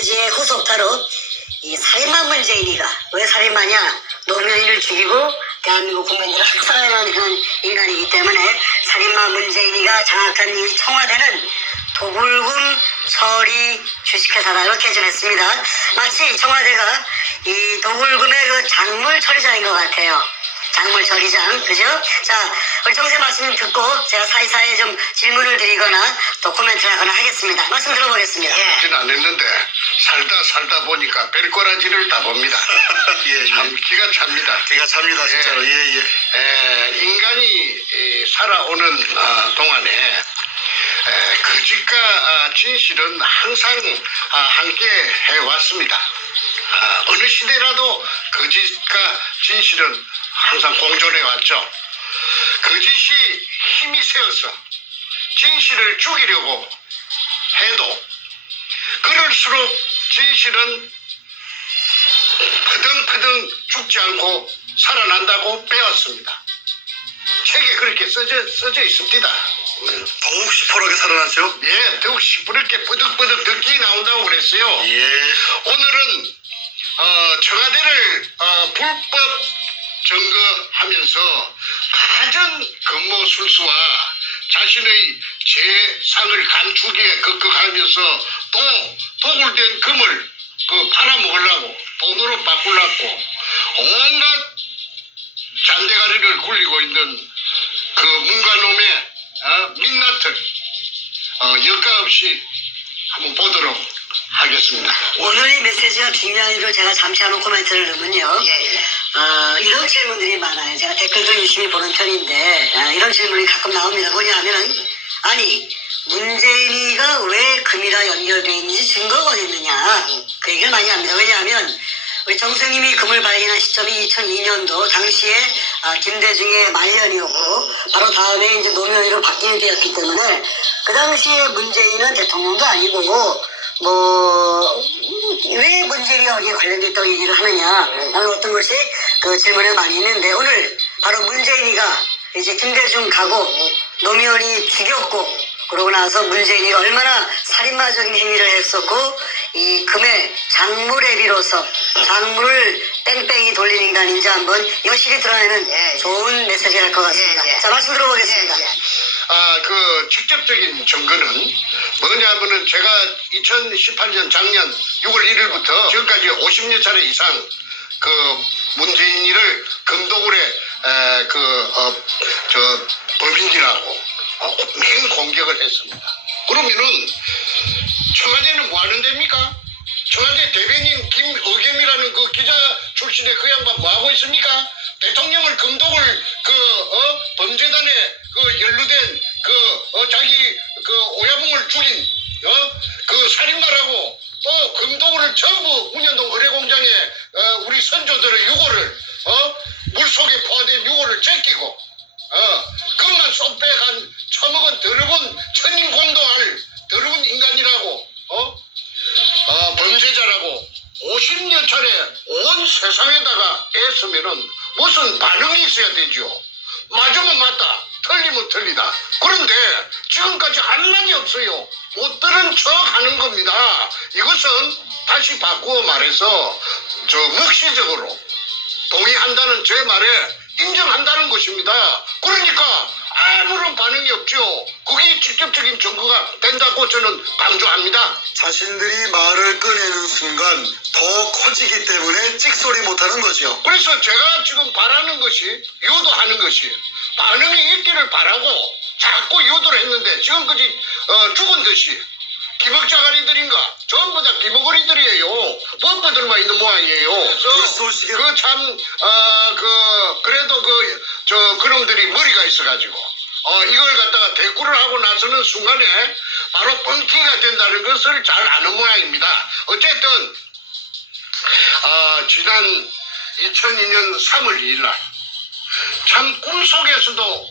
메시지의 후속타로 이 살인마 문재인이가 왜 살인마냐? 노무현을 죽이고 대한민국 국민들을 학살하는 그런 인간이기 때문에 살인마 문재인이가 장악한 이 청와대는 도굴금 처리 주식회사다 이렇게 전했습니다. 마치 청와대가 이 도굴금의 그 작물 처리장인 것 같아요. 작물 처리장, 그죠? 자, 우리 정세 말씀 듣고 제가 사이사이에 좀 질문을 드리거나 또 코멘트를 하거나 하겠습니다. 말씀 들어보겠습니다. 하진 않았는데 살다 보니까 별꼬라지를 다 봅니다. 예, 참 기가 찹니다. 기가 찹니다, 진짜로. 예. 인간이 살아오는 동안에 거짓과 진실은 항상 함께 해왔습니다. 어느 시대라도 거짓과 진실은 항상 공존해 왔죠. 거짓이 힘이 세어서 진실을 죽이려고 해도 그럴수록 진실은 퍼덩퍼덩 죽지 않고 살아난다고 배웠습니다. 책에 그렇게 써져 있습니다. 더욱 시퍼렇게 살아났죠? 예, 더욱 시퍼렇게 버득버득 덕기 나온다고 그랬어요. 예. 오늘은 청와대를 불법 점거하면서 가진 근무술수와 자신의 재산을 감추기에 급급하면서 또 도굴된 금을 팔아먹으려고 돈으로 바꾸려고 온갖 잔대가리를 굴리고 있는 그 문가놈의 민낯을 여과 없이 한번 보도록 하겠습니다. 오늘 이 메시지가 중요한 이유를 제가 잠시 한번 코멘트를 넣으면요. 이런 질문들이 많아요. 제가 댓글도 유심히 보는 편인데 이런 질문이 가끔 나옵니다. 뭐냐 하면은 아니 문재인이가 왜 금이라 연결되어 있는지 증거가 어디 있느냐 그 얘기를 많이 합니다. 왜냐하면 우리 정수님이 금을 발견한 시점이 2002년도 당시에 김대중의 말년이었고 바로 다음에 이제 노무현으로 바뀌게 되었기 때문에 그 당시에 문재인은 대통령도 아니고 왜 문재인이가 여기에 관련됐다고 얘기를 하느냐라는 어떤 것이 그 질문에 많이 있는데 오늘 바로 문재인이가 이제 김대중 가고 노무현이 죽였고 그러고 나서 문재인이가 얼마나 살인마적인 행위를 했었고 이 금의 작물에 비로소 작물을 뺑뺑이 돌린 인간인지 한번 여실히 드러내는 좋은 메시지가 될 것 같습니다. 자, 말씀 들어보겠습니다. 그 직접적인 증거는 뭐냐면은 제가 2018년 작년 6월 1일부터 지금까지 50여 차례 이상 그 문재인이를 금도굴에 범인이라고 맹 공격을 했습니다. 그러면은 청와대는 뭐 하는 데입니까? 청와대 대변인 김의겸이라는 그 기자 출신의 그 양반 뭐 하고 있습니까? 대통령을 금독을 범죄단에 연루된 자기 오야붕을 죽인 그 살인마라고 또 금독을 전부 문현동 거래공장에 우리 선조들의 유골을 물속에 포화된 유골을 제끼고 그것만 쏙 빼간 처먹은 더러운 천인공도할 더러운 인간이라고 범죄자라고 50여 차례 온 세상에다가 애쓰면은 무슨 반응이 있어야 되죠. 맞으면 맞다, 틀리면 틀리다. 그런데 지금까지 한마디 없어요. 못 들은 척 하는 겁니다. 이것은 다시 바꾸어 말해서 묵시적으로 동의한다는 제 말에 인정한다는 것입니다. 그러니까 아무런 반응이 없죠. 그게 직접적인 증거가 된다고 저는 강조합니다. 자신들이 말을 꺼내는 순간 더 커지기 때문에 찍소리 못하는 거죠. 그래서 제가 지금 바라는 것이 유도하는 것이 반응이 있기를 바라고 자꾸 유도를 했는데 지금까지 죽은 듯이 기먹자가리들인가 전부 다 기먹거리들이에요. 뻔뻔들만 있는 모양이에요. 그래도 그놈들이 머리가 있어가지고 이걸 갖다가 대꾸를 하고 나서는 순간에 바로 뻥튀기가 된다는 것을 잘 아는 모양입니다. 어쨌든 지난 2002년 3월 2일 날 참 꿈속에서도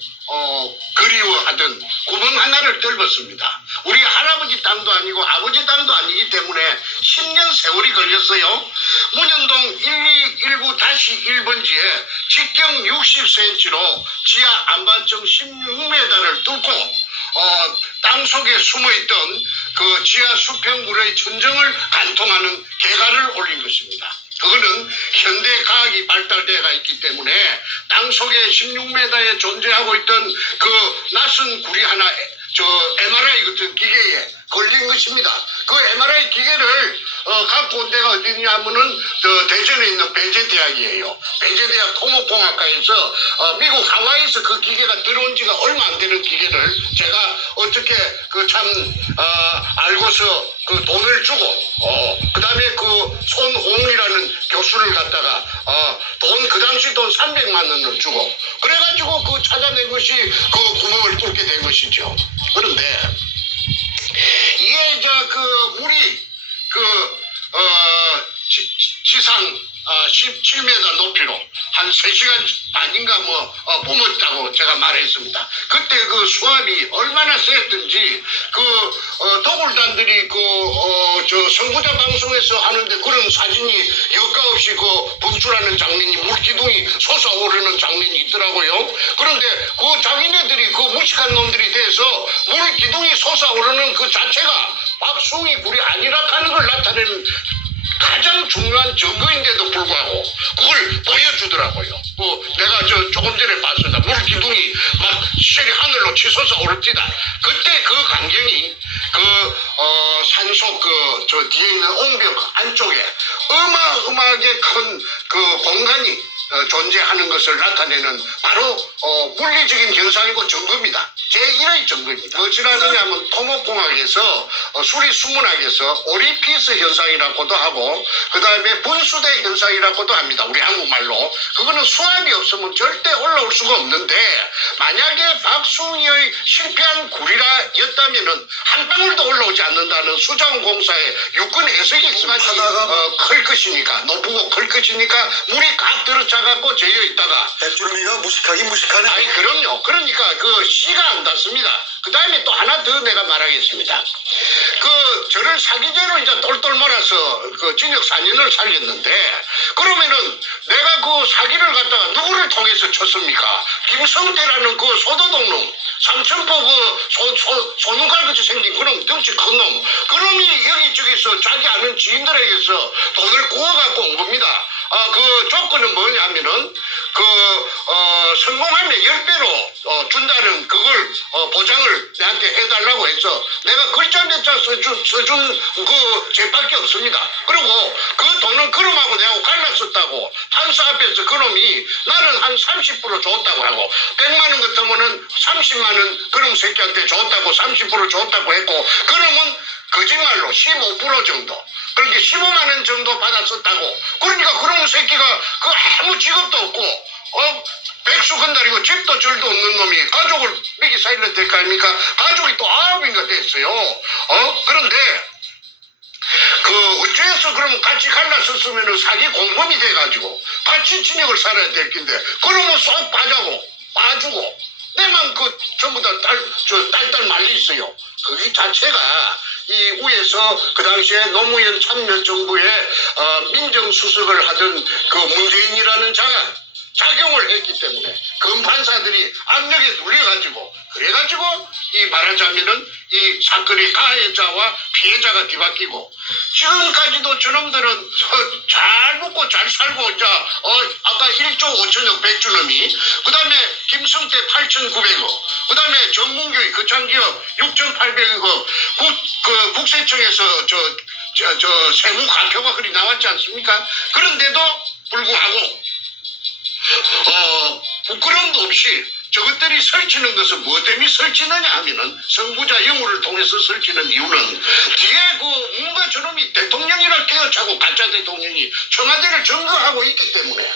그리워하던 구멍 하나를 뚫었습니다. 우리 할아버지 땅도 아니고 아버지 땅도 아니기 때문에 10년 세월이 걸렸어요. 문현동 1219-1번지에 직경 60cm로 지하 안반층 16m를 뚫고 땅속에 숨어있던 그 지하 수평물의 천정을 관통하는 개가를 올린 것입니다. 그거는 현대 과학이 발달되어가 있기 때문에 땅속에 16m에 존재하고 있던 그 낯선 구리 하나, MRI 같은 기계에 걸린 것입니다. 그 MRI 기계를 갖고 온 데가 어디냐면은 대전에 있는 배재대학이에요. 배재대학 토목공학과에서 미국 하와이에서 그 기계가 들어온 지가 얼마 안 되는 기계를 제가 어떻게 알고서 그 돈을 주고 그 다음에 그 손홍이라는 교수를 갖다가 그 당시 돈 300만 원을 주고 그래가지고 그 찾아낸 것이 그 구멍을 뚫게 된 것이죠. 그런데 이게 그 물이 지상 17m 높이로 한 3시간 반인가 뿜었다고 제가 말했습니다. 그때 그 수압이 얼마나 셌든지 도굴단들이 선구자 방송에서 하는데 그런 사진이 여과 없이 분출하는 장면이 물기둥이 솟아오르는 장면이 있더라고요. 그런데 그 자기네들이 무식한 놈들이 돼서 물기둥이 솟아오르는 그 자체가 박숭이 굴이 아니라 하는 걸 나타내는 가장 중요한 증거인데도 불구하고 그걸 보여주더라고요. 내가 조금 전에 봤습니다. 물 기둥이 막 실이 하늘로 치솟아 오릅니다. 그때 그 광경이 산속 뒤에 있는 옹벽 안쪽에 어마어마하게 큰 공간이 존재하는 것을 나타내는 바로 물리적인 현상이고 증거입니다. 제1의 증거입니다. 무엇이라느냐면 토목공학에서 수리수문학에서 오리피스 현상이라고도 하고 그 다음에 분수대 현상이라고도 합니다. 우리 한국말로. 그거는 수압이 없으면 절대 올라올 수가 없는데 만약에 박숭이의 실패한 구리라였다면은 한 방울도 올라오지 않는다는 수자원공사의 유권 해석이 있습니다. 클 것이니까 높고 클 것이니까 물이 각 들어차갖고 재어 있다가 백주름이가 무식하긴 무식하네. 아니 그럼요. 그러니까 씨가 안 닿습니다. 그 다음에 또 하나 더 내가 말하겠습니다. 저를 사기죄로 이제 똘똘 몰아서 징역 4년을 살렸는데 그러면은 내가 사기를 갖다가 누구를 통해서 쳤습니까? 김성태라는 소도독놈, 삼천포 소눈깔같이 생긴 그놈, 덩치 큰 놈. 그놈이 여기저기서 자기 아는 지인들에게서 돈을 구워갖고 온 겁니다. 조건은 뭐냐면은 성공하면 10배로 준다는 그걸 보장을 내한테 해달라고 해서 내가 글자 몇 자 써준 죄밖에 없습니다. 그리고 그 돈은 그놈하고 내하고 갈랐었다고 판사 앞에서 그놈이 나는 한 30% 줬다고 하고 100만 원 같으면은 30만 원 그놈 새끼한테 줬다고 30% 줬다고 했고 그놈은 거짓말로 15% 정도 그렇게 15만 원 정도 받았었다고. 그러니까 그런 새끼가 아무 직업도 없고 백수 건달이고 집도 절도 없는 놈이 가족을 미기 살려야 될 거 아닙니까? 가족이 또 9인가 됐어요. 그런데 어째서 그러면 같이 갈랐었으면 사기 공범이 돼가지고 같이 진역을 살아야 될 텐데 그러면 쏙 빠주고 내만 전부 다 딸딸 말리 있어요. 그게 자체가 이 위에서 그 당시에 노무현 참여정부의 민정수석을 하던 문재인이라는 자가 작용을 했기 때문에 검판사들이 압력에 눌려가지고 그래가지고 말하자면은 이 사건의 가해자와 피해자가 뒤바뀌고 지금까지도 저놈들은 잘 먹고 잘 살고 아까 1조 5천억 백주놈이 그 다음에 김성태 8,900억 그 다음에 전문교육 거창기업 6,800억 국세청에서 세무 과표가 그리 나왔지 않습니까? 그런데도 불구하고 부끄러움도 없이 저것들이 설치는 것은 뭐 때문에 설치느냐 하면은 선구자 영우를 통해서 설치는 이유는 뒤에 뭔가 저놈이 대통령이라 깨어차고 가짜 대통령이 청와대를 점거하고 있기 때문에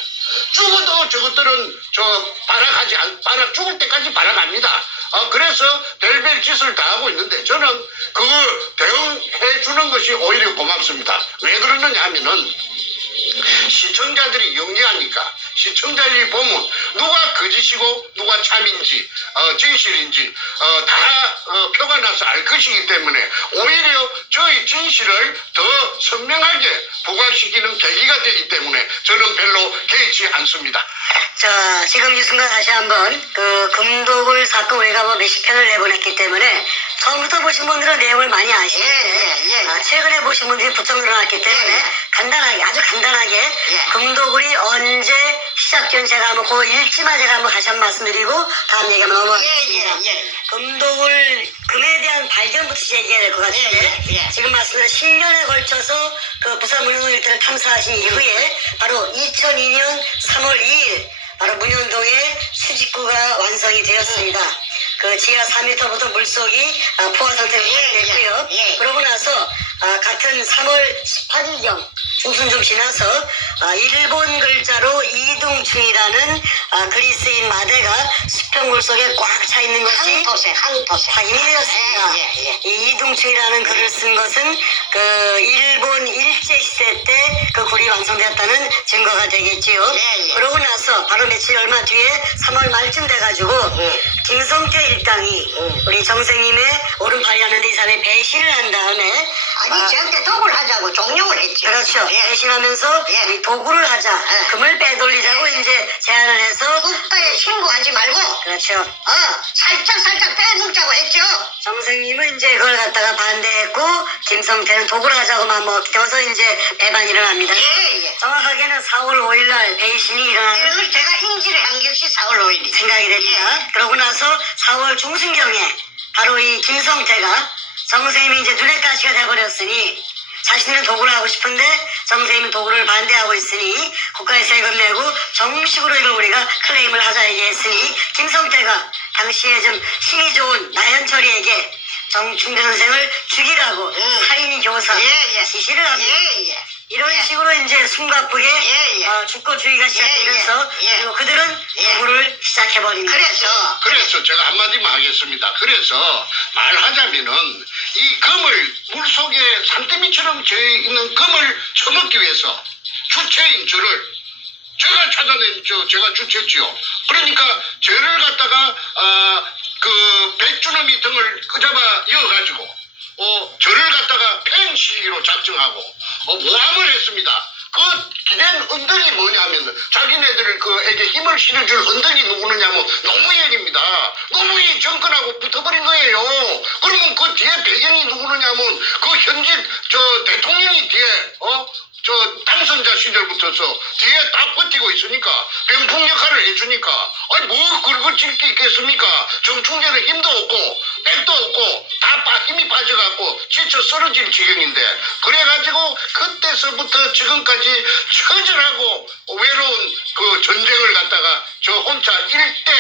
죽어도 저것들은 죽을 때까지 발악합니다. 그래서 별별 짓을 다 하고 있는데 저는 그걸 대응해 주는 것이 오히려 고맙습니다. 왜 그러느냐 하면은 시청자들이 영리하니까 시청자들이 보면 누가 거짓이고 누가 참인지 진실인지 다 표가 나서 알 것이기 때문에 오히려 저희 진실을 더 선명하게 부각시키는 계기가 되기 때문에 저는 별로 개의치 않습니다. 자, 지금 이 순간 다시 한번 그 금독을 사건 우리가 뭐 몇십 편을 내보냈기 때문에 처음부터 보신 분들은 내용을 많이 아시는데 최근에 보신 분들이 부쩍 늘어났기 때문에 간단하게 아주 간단하게 금독울이 언제 시작된 제가 한번 그 일지만 제가 한번 다시 한번 말씀드리고 다음 얘기 한번 넘어가겠습니다. 금독울 금에 대한 발견부터 얘기해야 될 것 같은데 지금 말씀드린 10년에 걸쳐서 그 부산 문현동 일대를 탐사하신 이후에 바로 2002년 3월 2일 바로 문현동에 수직구가 완성이 되었습니다. 그 지하 4m부터 물속이 포화 상태로 됐고요. 그러고 나서 같은 3월 18일경 중순 좀 지나서 일본 글자로 이둥충이라는 그리스인 마대가 수평물 속에 꽉 차 있는 것이 확인이 되었습니다. 이 이둥충이라는 글을 쓴 것은 그 일본 일제시대 때 그 굴이 완성되었다는 증거가 되겠지요. 그러고 나서 바로 며칠 얼마 뒤에 3월 말쯤 돼가지고 김성태 일당이 우리 정생님의 오른팔이 하는데 이 사람이 배신을 한 다음에 저한테 독을 하자고 종용을 했죠. 그렇죠. 배신하면서 이 도구를 하자, 금을 빼돌리자고 이제 제안을 해서 국가에 신고하지 말고 그렇죠. 살짝 빼먹자고 했죠. 정생님은 이제 그걸 갖다가 반대했고 김성태는 도구를 하자고만 뭐 겨서 이제 배반이 일어납니다. 정확하게는 4월 5일 날 배신이 일어나는 이걸 제가 인지를 한 것이 4월 5일이 생각이 됩니다. 그러고 나서 4월 중순경에 바로 이 김성태가 정생님이 이제 눈의 가시가 돼버렸으니 자신은 도구를 하고 싶은데 정생님은 도구를 반대하고 있으니 국가에 세금 내고 정식으로 이걸 우리가 클레임을 하자 얘기했으니 김성태가 당시에 좀 힘이 좋은 나현철이에게 정충재 선생을 죽이라고 살인 교사 지시를 합니다. 이런 식으로 이제 숨가쁘게 죽고주의가 시작되면서 그리고 그들은 도구를 시작해버립니다. 그래서 제가 한마디만 하겠습니다. 그래서 말하자면은 이 금을 물속에 산더미처럼 져 있는 금을 처먹기 위해서 주체인 저를 제가 찾아낸 제가 주체지요. 그러니까 저를 갖다가 그 백주놈이 등을 끄잡아 이어가지고 저를 갖다가 팽시기로 작정하고 모함을 했습니다. 그 기댄 언덕이 뭐냐면 자기네들 그에게 힘을 실어줄 언덕이 누구느냐면 노무현입니다. 노무현이 정권하고 붙어버린 거예요. 그러면 그 뒤에 배경이 누구느냐면 그 현직 대통령이 뒤에 당선자 시절부터서 뒤에 딱 버티고 있으니까 병풍 역할을 해주니까 아니 뭐 굵어질 게 있겠습니까? 정충재는 힘도 없고 백도 없고 다 힘이 빠져갖고 지쳐 쓰러질 지경인데 그래가지고 그때서부터 지금까지 처절하고 외로운 그 전쟁을 갖다가 저 혼자 일대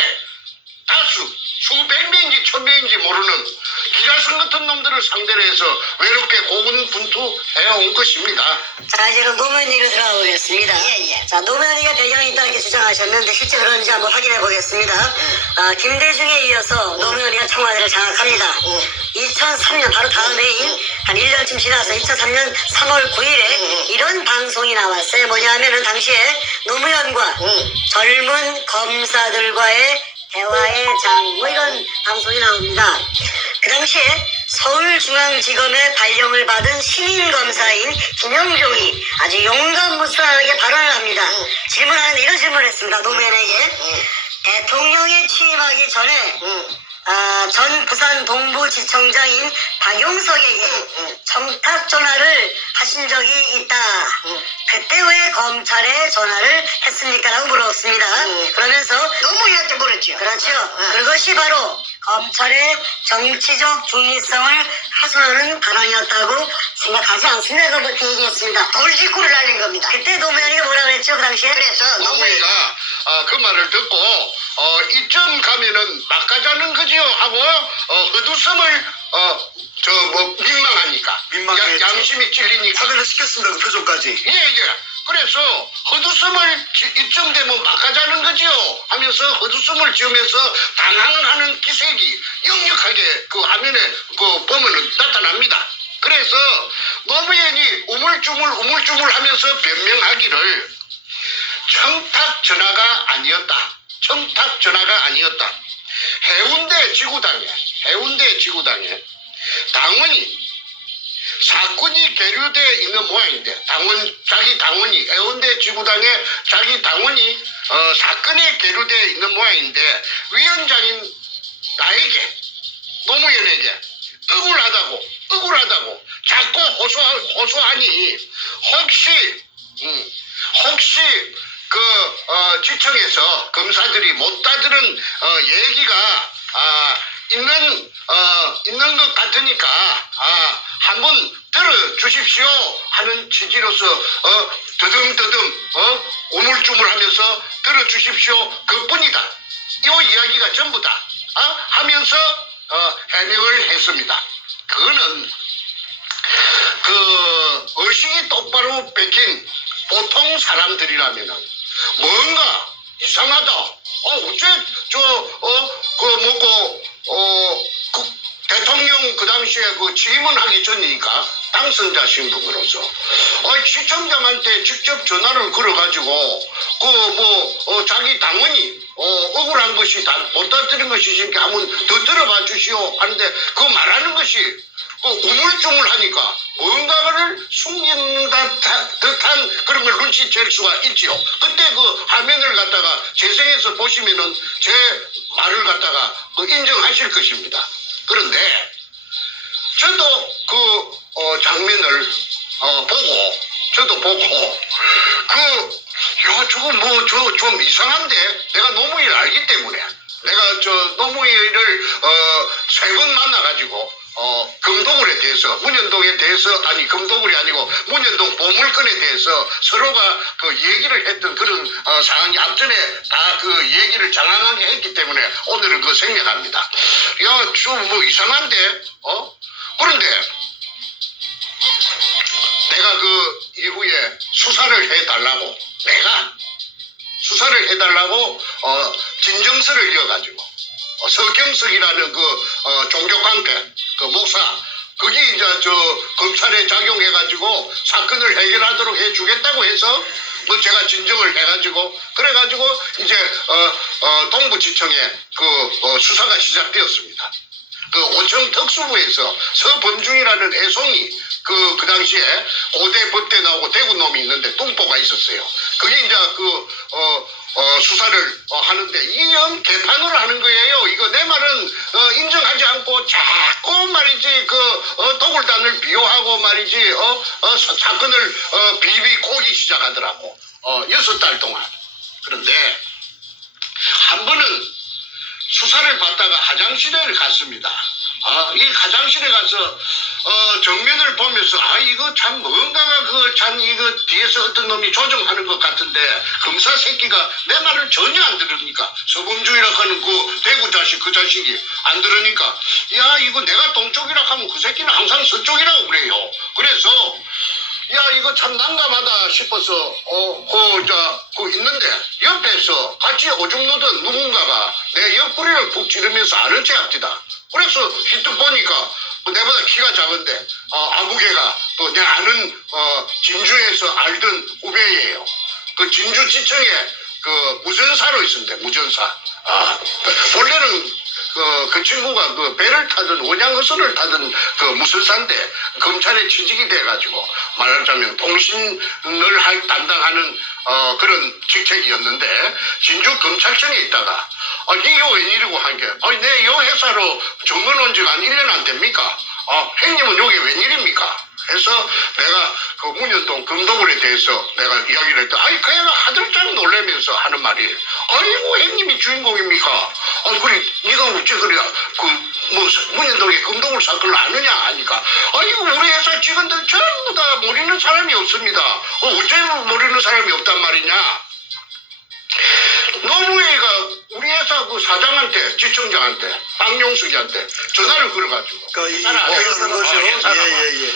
다수 수백 명인지 천 명인지 모르는 기라성 같은 놈들을 상대로 해서 외롭게 고군분투해온 것입니다. 자, 이제 그럼 노무현 얘기로 들어가 보겠습니다. 자, 노무현이가 배경이 있다고 이렇게 주장하셨는데 실제 그런지 한번 확인해 보겠습니다. 김대중에 이어서 노무현이가 청와대를 장악합니다. 2003년 바로 다음 해인 한 1년쯤 지나서 2003년 3월 9일에 이런 방송이 나왔어요. 뭐냐면은 당시에 노무현과 젊은 검사들과의 대화의 장, 뭐 이런 방송이 나옵니다. 그 당시에 서울중앙지검의 발령을 받은 시민검사인 김영종이 아주 용감무스하게 발언을 합니다. 질문하는데 이런 질문을 했습니다. 노무현에게. 대통령에 취임하기 전에 전 부산 동부지청장인 박용석에게 청탁 전화를 하신 적이 있다. 그때 왜 검찰에 전화를 했습니까? 라고 물었습니다. 그러면서 노무현한테 물었죠. 그렇죠. 그것이 바로 검찰의 정치적 중립성을 훼손하는 발언이었다고 생각하지 않습니다. 그렇게 얘기했습니다. 돌직구를 날린 겁니다. 그때 노무현이가 뭐라 그랬죠? 그 당시에? 그래서 노무현이가 그 말을 듣고 이쯤 가면은 막가자는 거지요 하고 헛웃음을 민망하니까 민망했죠. 양심이 찔리니까 확인을 시켰습니다. 그 표정까지. 그래서 헛웃음을 이쯤 되면 막가자는 거지요 하면서 헛웃음을 지으면서 당황하는 기색이 역력하게 그 화면에 보면은 나타납니다. 그래서 노무현이 우물쭈물 하면서 변명하기를 청탁 전화가 아니었다. 청탁 전화가 아니었다. 해운대 지구당에 당원이 사건이 계류되어 있는 모양인데 자기 당원이 해운대 지구당에 자기 당원이 사건에 계류되어 있는 모양인데 위원장인 나에게 노무현에게 억울하다고 자꾸 호소하니 혹시 지청에서 검사들이 못 따드는 얘기가 있는 것 같으니까 한번 들어주십시오 하는 취지로서 더듬더듬 우물쭈물하면서 들어주십시오 그뿐이다. 이 이야기가 전부다 하면서 해명을 했습니다. 그거는 의식이 똑바로 베낀 보통 사람들이라면은 뭔가 이상하다. 어째 대통령 그 당시에 취임하기 전이니까 당선자 신분으로서 시청장한테 직접 전화를 걸어가지고 자기 당원이 억울한 것이 못 따뜨린 것이니까 한번 더 들어봐 주시오 하는데 그 말하는 것이 우물쭈물하니까 뭔가를 숨긴 듯한 그런 걸 눈치챌 수가 있지요. 그때 그 화면을 갖다가 재생해서 보시면은 제 말을 갖다가 인정하실 것입니다. 그런데 저도 그 장면을 보고 저거 좀 이상한데 내가 노무현을 알기 때문에 내가 노무현을 3번 만나가지고 금도굴에 대해서 문현동에 대해서 금도굴이 아니고 문현동 보물건에 대해서 서로가 얘기를 했던 그런 상황이 앞전에 다 그 얘기를 장황하게 했기 때문에 오늘은 생략합니다. 좀 이상한데 그런데 내가 이후에 수사를 해달라고 진정서를 이어가지고 서경석이라는 종교관계 목사 거기 이제 검찰에 작용해가지고 사건을 해결하도록 해주겠다고 해서 제가 진정을 해가지고 그래가지고 이제 동부지청에 수사가 시작되었습니다. 오청 특수부에서 서범중이라는 애송이 그 당시에 고대 법대 나오고 대구 놈이 있는데 뚱보가 있었어요. 그게 이제 수사를 하는데 이형 개판으로 하는 거예요. 이거 내 말은 인정하지 않고 자꾸 말이지 도굴단을 비호하고 말이지 사건을 비비 꼬기 시작하더라고. 6달 동안. 그런데 한 번은 수사를 받다가 화장실에 갔습니다. 이 화장실에 가서 정면을 보면서 이거 참 뭔가가 이거 뒤에서 어떤 놈이 조정하는 것 같은데 검사 새끼가 내 말을 전혀 안 들으니까 서범주의라고 하는 대구 자식 그 자식이 안 들으니까 이거 내가 동쪽이라고 하면 그 새끼는 항상 서쪽이라고 그래요. 그래서 이거 참 난감하다 싶어서 있는데 옆에서 같이 오줌 누던 누군가가 내 옆구리를 푹 찌르면서 아는 체 합디다. 그래서 히트 보니까 내보다 키가 작은데 아무개가 또 내 아는 진주에서 알던 후배예요. 진주지청에 무전사로 있었는데 무전사. 원래는 그 친구가 배를 타든 원양어선을 타든 무술사인데 검찰에 취직이 돼가지고 말하자면 통신을 담당하는 그런 직책이었는데 진주 검찰청에 있다가 이게 웬일이고 한 게 내 요 회사로 정근 온 지가 한 1년 안 됩니까? 형님은 여기 웬일입니까? 해서 내가 문현동 금도굴에 대해서 내가 이야기를 했더니 그 애가 하들짝 놀라면서 하는 말이 아이고 형님이 주인공입니까? 그래 네가 어째 그래 문현동의 금도굴 사건을 아느냐 하니까 아이고 우리 회사 직원들 전부 다 모르는 사람이 없습니다. 어째 모르는 사람이 없단 말이냐? 노무현이가 우리 회사 사장한테 지청장한테 박용숙이한테 전화를 걸어가지고 그러니까 이 회사는 거죠. 예.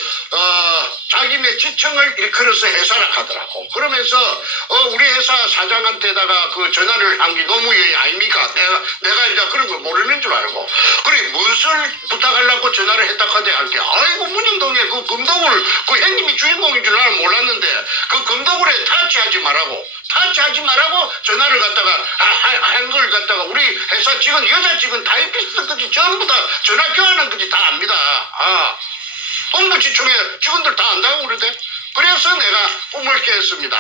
자기네 지청을 일컬어서 회사라 하더라고. 그러면서 우리 회사 사장한테다가 그 전화를 한 게 노무현이 아닙니까? 내가 이제 그런 걸 모르는 줄 알고. 그래 무엇을 부탁하려고 전화를 했다 하대 할게. 아이고 문영동에 그 금도굴 그 형님이 주인공인 줄 나는 몰랐는데 그 금도굴에 타치하지 말라고 전화를 갖다가 한 걸 갖다가 우리 회사 직원 여자 직원 타이피스트까지 전부 다 전화 교환한 거지 다 압니다. 본부지청에 직원들 다 안다고 그러대. 그래서 내가 꿈을 깼습니다.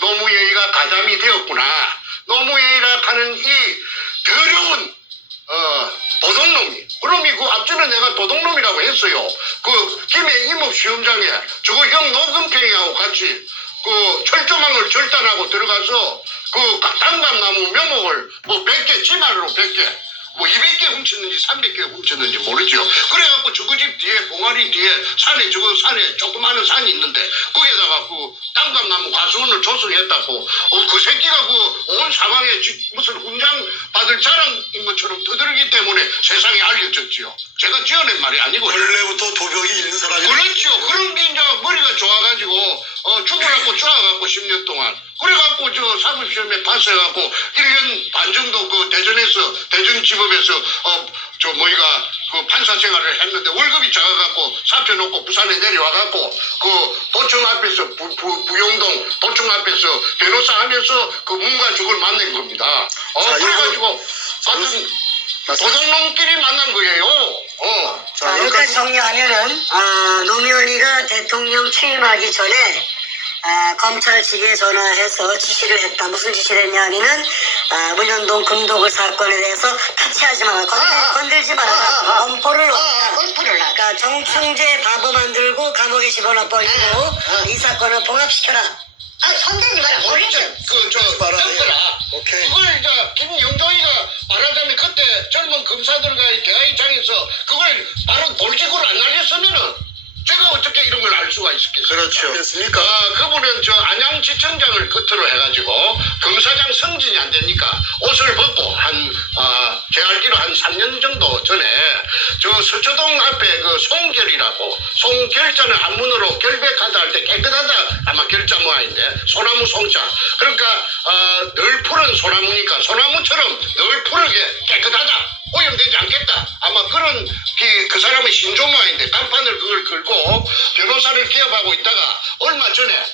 노무현이가 가담이 되었구나. 노무현이라 하는 이 더러운 도둑놈이. 그럼이 그 앞전에 내가 도둑놈이라고 했어요. 그 김해 임업시험장에 저거 형 노금평이하고 같이 그 철조망을 절단하고 들어가서 그 단감나무 묘목을 뭐 100개 지만으로 100개 뭐 200개 훔쳤는지 300개 훔쳤는지 모르죠. 그래갖고 저거 집 뒤에 봉아리 뒤에 산에 저거 산에 조그마한 산이 있는데 거기에다가 그 단감나무 과수원을 조성했다고 그 새끼가 그 온 상황에 무슨 훈장 받을 자랑인 것처럼 떠들기 때문에 세상에 알려졌지요. 제가 지어낸 말이 아니고 원래부터 도벽이 있는 사람이 그렇죠. 그런 게 이제 머리가 좋아가지고 죽으라고 쪼아갖고 10년 동안 그래갖고 저 사법시험에 파스해갖고 1년 반 정도 그 대전지법에서 그 판사 생활을 했는데 월급이 작아갖고 사표 놓고 부산에 내려와갖고 그 도청 앞에서 부영동 도청 앞에서 변호사 하면서 그 문가죽을 만난 겁니다. 자, 그래가지고 하여튼 도둑놈끼리 만난 거예요. 자, 여기까지 정리하면은 노무현이가 대통령 취임하기 전에 검찰 측에 전화해서 지시를 했다. 무슨 지시를 했냐면은 문현동 금도굴 사건에 대해서 타치하지 마라. 건들지 마라. 엄포를 놓았다. 골프를 나. 그러니까 정충재 바보 만들고 감옥에 집어넣어 버리고 이 사건을 봉합시켜라. 손대지 마라. 모르죠. 봐라. 라 오케이. 그걸 이제 김영조이가 말하자면 그때 젊은 검사들과 대화의장에서 그걸 바로 돌직구를 안 날렸으면은 제가 어떻게 이런 걸 알 수가 있었겠어요? 그렇죠. 됐습니까? 그분은 저 안양지청장을 끝으로 해가지고 검사장 승진이 안 되니까 옷을 벗고 제 알기로 한 3년 정도 전에 저 서초동 앞에 그 송결이라고 송결자는 한문으로 결백하다 할 때 깨끗하다 아마 결자 모양인데 소나무 송자 그러니까 늘 푸른 소나무니까 소나무처럼 늘 푸르게 깨끗하다 오염되지 않겠다 아마 그런 그 사람의 신조모양인데 간판을 그걸 걸고 변호사를 개업하고 있다가 얼마 전에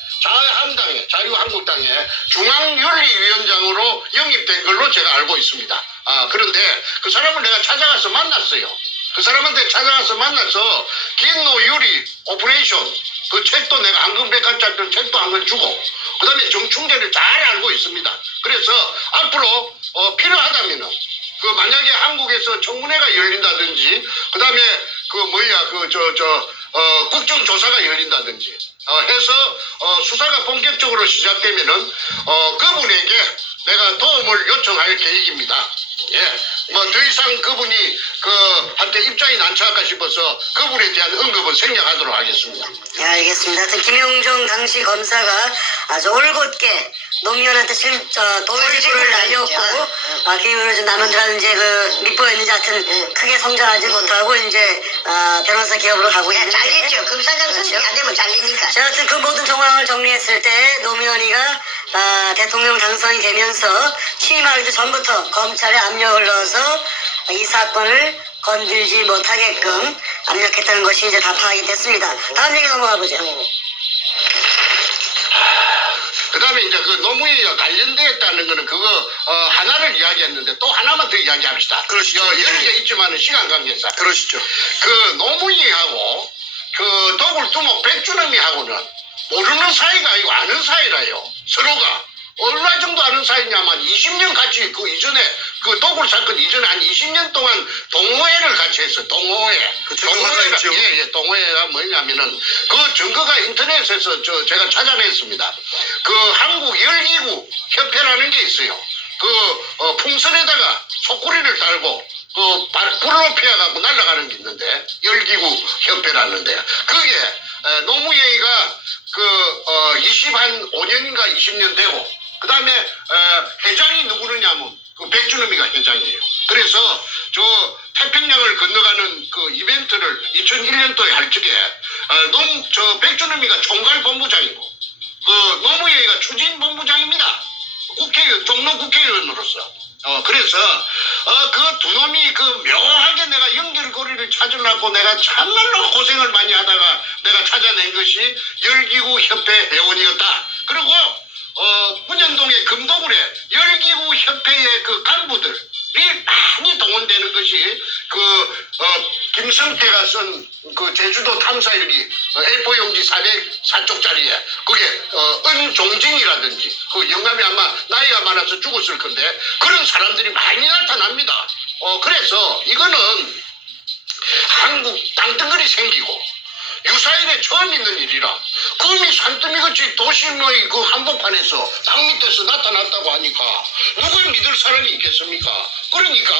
자유한국당에 중앙윤리위원장으로 영입된 걸로 제가 알고 있습니다. 그런데 그 사람을 내가 찾아가서 만났어요. 그 사람한테 찾아가서 만나서 긴노유리 오퍼레이션 그 책도 내가 한국백화점 책도 한 권 주고 그 다음에 정충재를 잘 알고 있습니다. 그래서 앞으로 필요하다면은 그 만약에 한국에서 청문회가 열린다든지 그 다음에 국정조사가 열린다든지 해서 수사가 본격적으로 시작되면은 그분에게 내가 도움을 요청할 계획입니다. 예, 뭐 더 이상 그분이 한테 입장이 난처할까 싶어서 그분에 대한 언급은 생략하도록 하겠습니다. 예, 알겠습니다. 하여튼 김영종 당시 검사가 아주 올곧게 노무현한테 돌직구를 날렸고 그 이후로 좀 남원들하고 이제 그 밑보였는지 하여튼 크게 성장하지 못하고 이제 변호사 기업으로 가고 있는데 잘렸죠. 검사장 승진 그렇죠. 안 되면 잘리니까. 자, 하여튼 그 모든 정황을 정리했을 때 노무현이가 대통령 당선이 되면서 취임하기도 전부터 검찰에 압력을 넣어서 이 사건을 건들지 못하게끔 압력했다는 것이 이제 다 파악이 됐습니다. 다음 얘기 넘어가 보죠. 그 다음에 이제 그 노무현이가 관련되었다는 거는 그거 하나를 이야기했는데 또 하나만 더 이야기합시다. 그러시죠. 여러 개 있지만은 시간 관계상. 그러시죠. 그 노무현이하고 그 도굴두목 백주남이하고는 모르는 사이가 아니고 아는 사이라요. 서로가. 얼마 정도 아는 사이냐면 20년 같이 그 이전에 그 도굴 사건 이전에 한 20년 동안 동호회를 같이 했어. 동호회. 그 증거가 있죠. 예, 동호회가 뭐냐면은 그 증거가 인터넷에서 제가 찾아냈습니다. 그 한국 열기구 협회라는 게 있어요. 그 풍선에다가 소쿠리를 달고 불을 피해갖고 날아가는 게 있는데 열기구 협회라는데 그게 노무현이가 25년인가 20년 되고 그 다음에 회장이 누구느냐면 그 백준엄이가 회장이에요. 그래서 저 태평양을 건너가는 그 이벤트를 2001년도에 할 적에 백준범이가 총괄본부장이고 그 노무현이가 추진본부장입니다. 종로 국회의원으로서. 그래서 그 두 놈이 그 묘하게 내가 연결고리를 찾으려고 내가 참말로 고생을 많이 하다가 내가 찾아낸 것이 열기구협회 회원이었다. 그리고 문현동의 금도굴에 열기구협회의 그 간부들이 많이 동원되는 것이 김성태가 쓴 그 제주도 탐사일기 A4 용지 404쪽짜리에 그게 은종진이라든지 그 영감이 아마 나이가 많아서 죽었을 건데 그런 사람들이 많이 나타납니다. 그래서 이거는 한국 땅덩어리 생기고 유사일에 처음 있는 일이라 금이 산더미같이 도심의 그 한복판에서 땅 밑에서 나타났다고 하니까 누굴 믿을 사람이 있겠습니까? 그러니까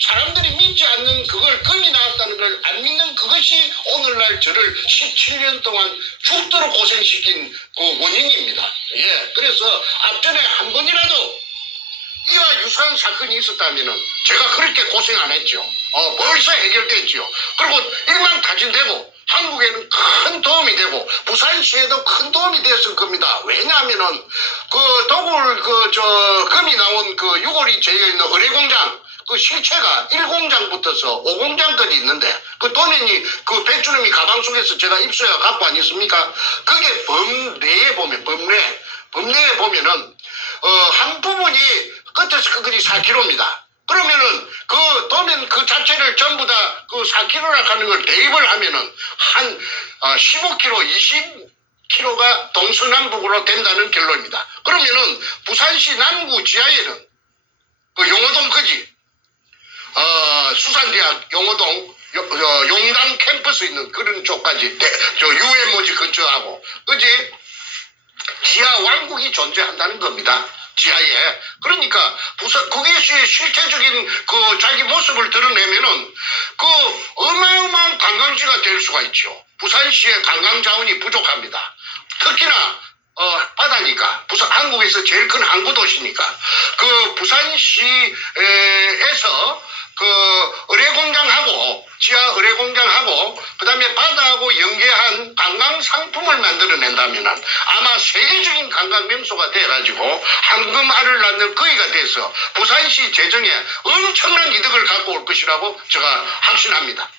사람들이 믿지 않는 그걸 금이 나왔다는 걸 안 믿는 그것이 오늘날 저를 17년 동안 죽도록 고생시킨 그 원인입니다. 예, 그래서 앞전에 한 번이라도 이와 유사한 사건이 있었다면은 제가 그렇게 고생 안 했죠. 벌써 해결됐죠. 그리고 일망타진되고 한국에는 큰 도움이 되고 부산시에도 큰 도움이 됐을 겁니다. 왜냐하면은 그 도굴 금이 나온 그 6월이 제여있는 의뢰공장 그 실체가 1공장부터서 5공장까지 있는데 그 도면이 그 백준범이 가방 속에서 제가 입수해 갖고 아니습니까? 그게 범례에 보면은 한 부분이 끝에서 끝까지 4km입니다. 그러면은 그 도면 그 자체를 전부 다 그 4km라 하는 걸 대입을 하면은 한 15km, 20km가 동서남북으로 된다는 결론입니다. 그러면은 부산시 남구 지하에는 그 용호동까지 수산대학 용호동 용당 캠퍼스 있는 그런 쪽까지 UMO지 근처하고 그지 지하 왕국이 존재한다는 겁니다. 지하에. 그러니까 거기에 실체적인 그 자기 모습을 드러내면은 그 어마어마한 관광지가 될 수가 있죠. 부산시의 관광 자원이 부족합니다. 특히나 바다니까 한국에서 제일 큰 항구 도시니까 그 부산시에서 그 의뢰공장하고 지하 의뢰공장하고 그다음에 바다하고 연계한 관광 상품을 만들어낸다면 아마 세계적인 관광 명소가 돼가지고 황금알을 낳는 거위가 돼서 부산시 재정에 엄청난 이득을 갖고 올 것이라고 제가 확신합니다.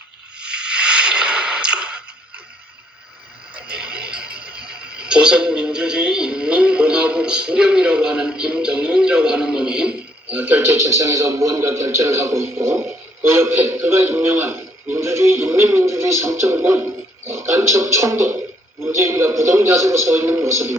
조선민주주의 인민공화국 수령이라고 하는 김정은이라고 하는 놈이 결제 책상에서 무언가 결제를 하고 있고 그 옆에 그가 임명한 민주주의 인민민주주의 3.0 간첩 총독 문재인이가 부동자세로 서 있는 모습입니다.